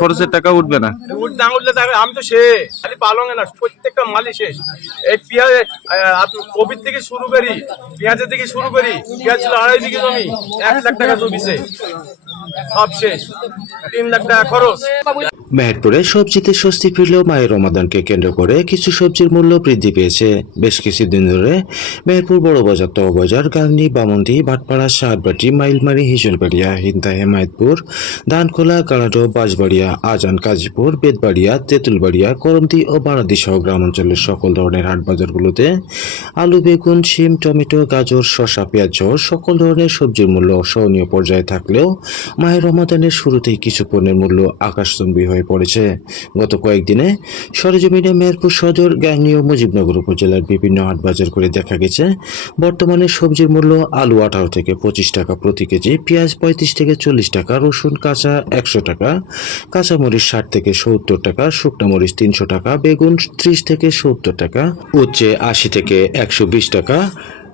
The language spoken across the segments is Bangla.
খরচের টাকা উঠবে না। আমি তো সে খালি পালঙে না, প্রত্যেকটা মালই শেষ। এই পেঁয়াজ কবির থেকে শুরু করি, পেঁয়াজের থেকে শুরু করি, পেঁয়াজ ছিল আড়াই বিঘে জমি, এক লাখ টাকা জমিছে। সব শেষ। তিন লাখ টাকা খরচ। মেহেরপুরে সবজিতে স্বস্তি ফিরলেও মায়ের রমাদানকে কেন্দ্র করে কিছু সবজির মূল্য বৃদ্ধি পেয়েছে। বেশ কিছুদিন ধরে মেহেরপুর বড় বাজার, তহ বাজার গান্ধী বামন্দি ভাটপাড়া সাতবাটি, মাইলমারি, হিজলবাড়িয়া হিন্দা হেমায়তপুর ধানখোলা গাড়াডো বাঁশবাড়িয়া, আজান, কাজীপুর বেদবাড়িয়া তেঁতুলবাড়িয়া করমদি ও বারাদি সহ গ্রামাঞ্চলের সকল ধরনের হাট বাজারগুলোতে আলু, বেগুন, শিম, টমেটো, গাজর, শসা, পেঁয়াজ সকল ধরনের সবজির মূল্য সহনীয় পর্যায়ে থাকলেও মায়ের রমাদানের শুরুতেই কিছু পণ্যের মূল্য আকাশচুম্বী হয়ে পড়েছে। গত কয়েকদিনে সরেজমিনে মেহেরপুর সদর গাংনী মুজিবনগর উপজেলার বিভিন্ন হাট বাজার করে দেখা গেছে, বর্তমানে সবজির মূল্য আলু আঠারো থেকে পঁচিশ টাকা প্রতি কেজি, পেঁয়াজ পঁয়ত্রিশ থেকে চল্লিশ টাকা, রসুন কাঁচা একশো টাকা, কাঁচামরিচ ষাট থেকে সত্তর টাকা, শুকনো মরিচ তিনশো টাকা, বেগুন ত্রিশ থেকে সত্তর টাকা, উচ্ছে আশি থেকে একশো বিশ টাকা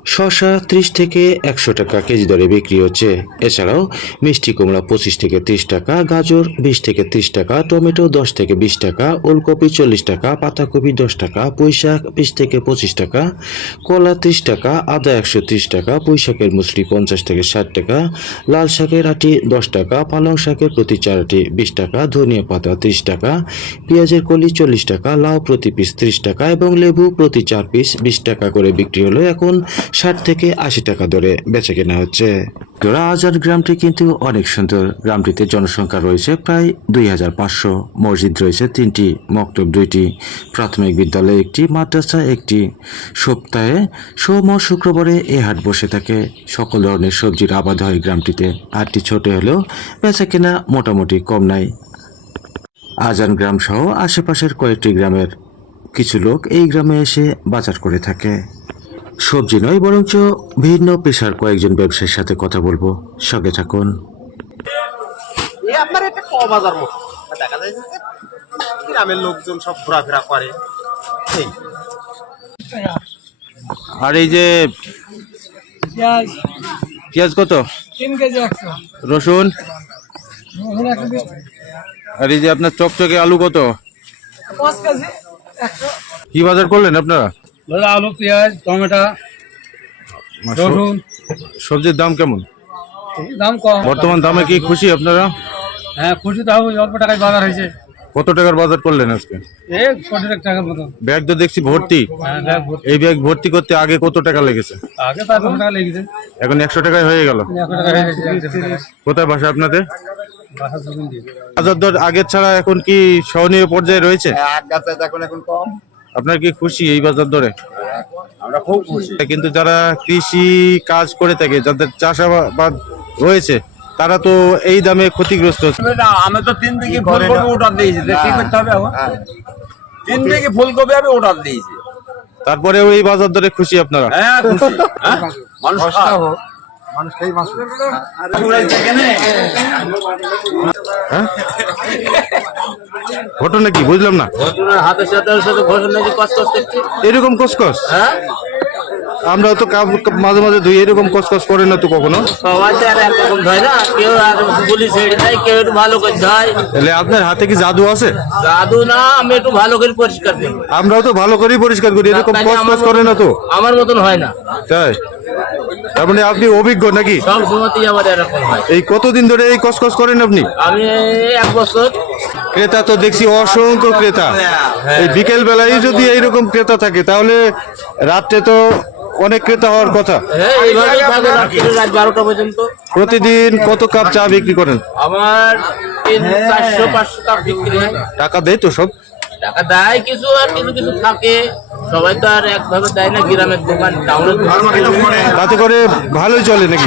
শসা ত্রিশ থেকে একশো টাকা কেজি দরে বিক্রি হচ্ছে। এছাড়াও মিষ্টি কুমড়া পঁচিশ থেকে ত্রিশ টাকা, গাজর বিশ থেকে ত্রিশ টাকা, টমেটো দশ থেকে বিশ টাকা, ওলকপি চল্লিশ টাকা, পাতাকপি দশ টাকা, পুঁইশাক বিশ থেকে পঁচিশ টাকা, কলা ত্রিশ টাকা, আদা একশো ত্রিশ টাকা, পুঁইশাকের মুসলি পঞ্চাশ থেকে ষাট টাকা, লাল শাকের আটি দশ টাকা, পালং শাকের প্রতি চার আটি বিশ টাকা, ধনিয়া পাতা ত্রিশ টাকা, পেঁয়াজের কলি চল্লিশ টাকা, লাউ প্রতি পিস ত্রিশ টাকা এবং লেবু প্রতি চার পিস বিশ টাকা করে বিক্রি হলো। এখন ষাট থেকে আশি টাকা দরে বেচে কেনা হচ্ছে। আজাদ গ্রামটি কিন্তু অনেক সুন্দর। গ্রামটিতে জনসংখ্যা রয়েছে প্রায় দুই হাজার পাঁচশো। মসজিদ রয়েছে তিনটি, মক্তব দুইটি, প্রাথমিক বিদ্যালয় একটি, মাদ্রাসা একটি। সপ্তাহে সোম ও শুক্রবারে এ হাট বসে থাকে। সকল ধরনের সবজির আবাদ হয় গ্রামটিতে। হাটটি ছোট হলেও বেচা কেনা মোটামুটি কম নাই। আজান গ্রাম সহ আশেপাশের কয়েকটি গ্রামের কিছু লোক এই গ্রামে এসে বাজার করে থাকে। সবজি নয় বরঞ্চ ভিন্ন পেশার কয়েকজন ব্যবসায়ীর সাথে কথা বলব। সঙ্গে থাকুন। আপনার একটা ক বাজার মতো। দেখা যায় যে গ্রামের লোকজন সব ঘোরাফেরা করে। আর এই যে পেঁয়াজ। পেঁয়াজ কত? তিন কেজি রসুন? আর এই যে আপনার চকচকে আলু কত? কি বাজার করলেন আপনারা? ধরো আলু পেঁয়াজ টমেটো রসুন। সবজির দাম কেমন? দাম কম। বর্তমান দামে কি খুশি আপনারা? হ্যাঁ খুশি তো হবে অল্প টাকায় বাজার হয়েছে। কত টাকার বাজার করলেন আজকে? টাকার মতো। ব্যাগ তো দেখছি ভর্তি। হ্যাঁ ভর্তি। এই ব্যাগ ভর্তি করতে আগে কত টাকা লেগেছে? আগে টাকা লেগেছে? এখন একশো টাকায় হয়ে গেল। হয়ে। কোথায় বাসা আপনাদের? বাসা বাজার দর আগের ছাড়া এখন কি সহনীয় পর্যায়ে রয়েছে? এখন এখন কম। আপনার কি খুশি এই বাজার দরে আমরা খুব খুশি। কিন্তু যারা কৃষি কাজ করে থাকে যাদের চাষাবাদ রয়েছে তারা তো এই দামে ক্ষতিগ্রস্ত হচ্ছে। আমি তো তিন দিকে ফুলকপি অর্ডার দিয়েছি কি করতে হবে তিন দিকে ফুলকপি আমি অর্ডার দিয়েছি। তারপরেও এই বাজার দরে খুশি আপনারা? হ্যাঁ খুশি। হ্যাঁ? মানুষ খায়। হ্যাঁ? ঘটনা কি বুঝলাম না? হাতের সাথে সাথে ঘোষণা যে কষ্ট করছে এরকম কসকস? হ্যাঁ? আমরা তো মাঝে মাঝে দুই এরকম কসকস করে না তো কখনো? সবাই তো একরকম ধয় না কেউ আর গুলি ছেড়ে দেয় কেউ একটু ভালো করে ধয়। তাহলে আপনার হাতে কি জাদু আছে? দাদু না আমি একটু ভালো করে পরিষ্কার করি। আমরাও তো ভালো করেই পরিষ্কার করি এরকম কসকস করে না তো? আমার মতন হয় না। তাই? তার মানে আপনি অভিজ্ঞ নাকি? সব সময়তেই আমার এরকম হয়। এই কতদিন ধরে এই কসকস করেন আপনি? আমি এক বছর ক্রেতা তো দেখছি অসংখ্য ক্রেতা। এই বিকেল বেলায় যদি এইরকম ক্রেতা থাকে তাহলে রাত্রে তো অনেক ক্রেতা হওয়ার কথা। হ্যাঁ প্রতিদিন কত কাপ চা বিক্রি করেন? আমার তিন চারশো পাঁচশো কাপ বিক্রি হয়। টাকা দেয় তো সব? টাকা দেয় কিছু আর কিছু কিছু থাকে। সবাই তো আর একভাবে দেয় না গ্রামের দোকান টাউনের তাতে করে ভালোই চলে নাকি।